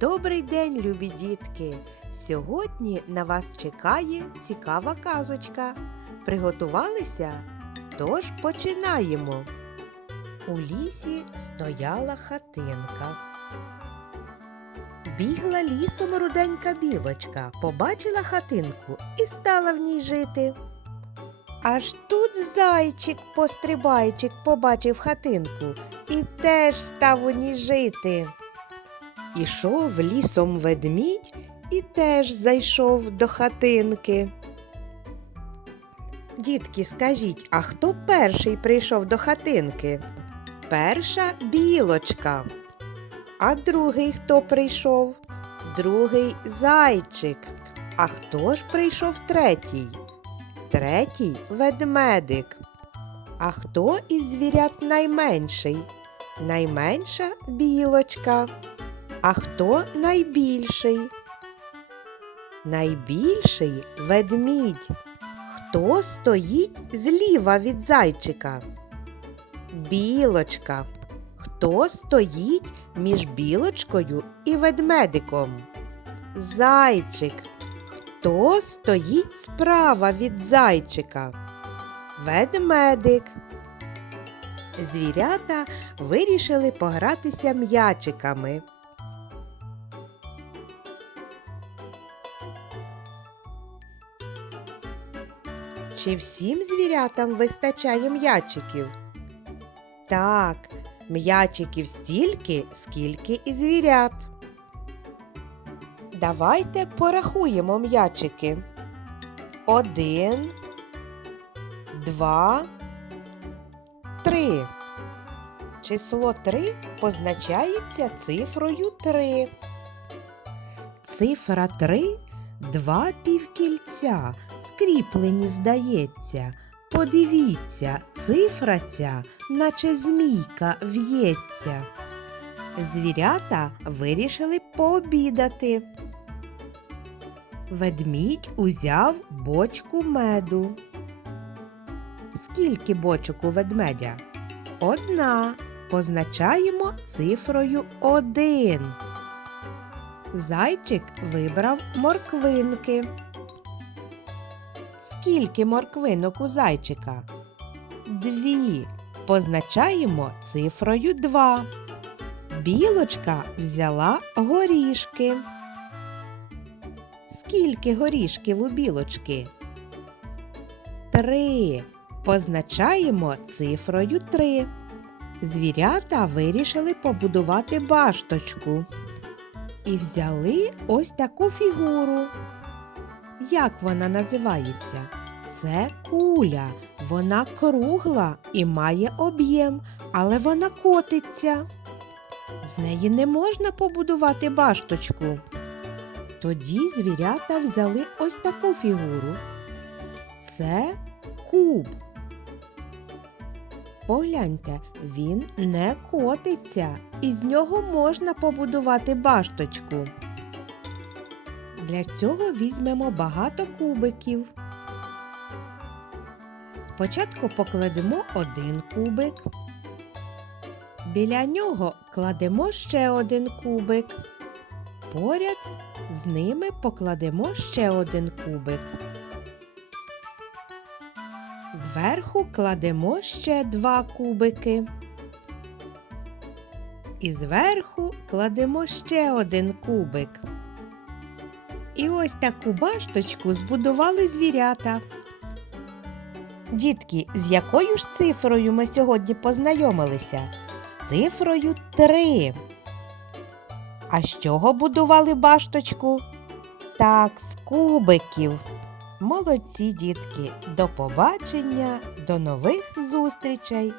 Добрий день, любі дітки! Сьогодні на вас чекає цікава казочка. Приготувалися? Тож починаємо. У лісі стояла хатинка. Бігла лісом руденька білочка, побачила хатинку і стала в ній жити. Аж тут зайчик пострибайчик побачив хатинку і теж став у ній жити. Ішов лісом ведмідь і теж зайшов до хатинки. Дітки, скажіть, а хто перший прийшов до хатинки? Перша білочка. А другий хто прийшов? Другий зайчик. А хто ж прийшов третій? Третій ведмедик. А хто із звірят найменший? Найменша білочка. А хто найбільший? Найбільший ведмідь. Хто стоїть зліва від зайчика? Білочка. Хто стоїть між білочкою і ведмедиком? Зайчик. Хто стоїть справа від зайчика? Ведмедик. Звірята вирішили погратися м'ячиками. Чи всім звірятам вистачає м'ячиків? Так, м'ячиків стільки, скільки і звірят. Давайте порахуємо м'ячики. Один, два, три. Число три позначається цифрою три. Цифра три два півкільця скріплені, здається. Подивіться, цифра ця, наче змійка в'ється. Звірята вирішили пообідати. Ведмідь узяв бочку меду. Скільки бочок у ведмедя? Одна. Позначаємо цифрою один. Зайчик вибрав морквинки. Скільки морквинок у зайчика? Дві. Позначаємо цифрою два. Білочка взяла горішки. Скільки горішків у білочки? Три. Позначаємо цифрою три. Звірята вирішили побудувати башточку. І взяли ось таку фігуру. Як вона називається? Це куля. Вона кругла і має об'єм, але вона котиться. З неї не можна побудувати башточку. Тоді звірята взяли ось таку фігуру. Це куб. Погляньте, він не котиться, і з нього можна побудувати башточку. Для цього візьмемо багато кубиків. Спочатку покладемо один кубик. Біля нього кладемо ще один кубик. Поряд з ними покладемо ще один кубик. Зверху кладемо ще два кубики. І зверху кладемо ще один кубик. І ось таку башточку збудували звірята. Дітки, з якою ж цифрою ми сьогодні познайомилися? З цифрою 3. А з чого будували башточку? Так, з кубиків. Молодці, дітки. До побачення, до нових зустрічей!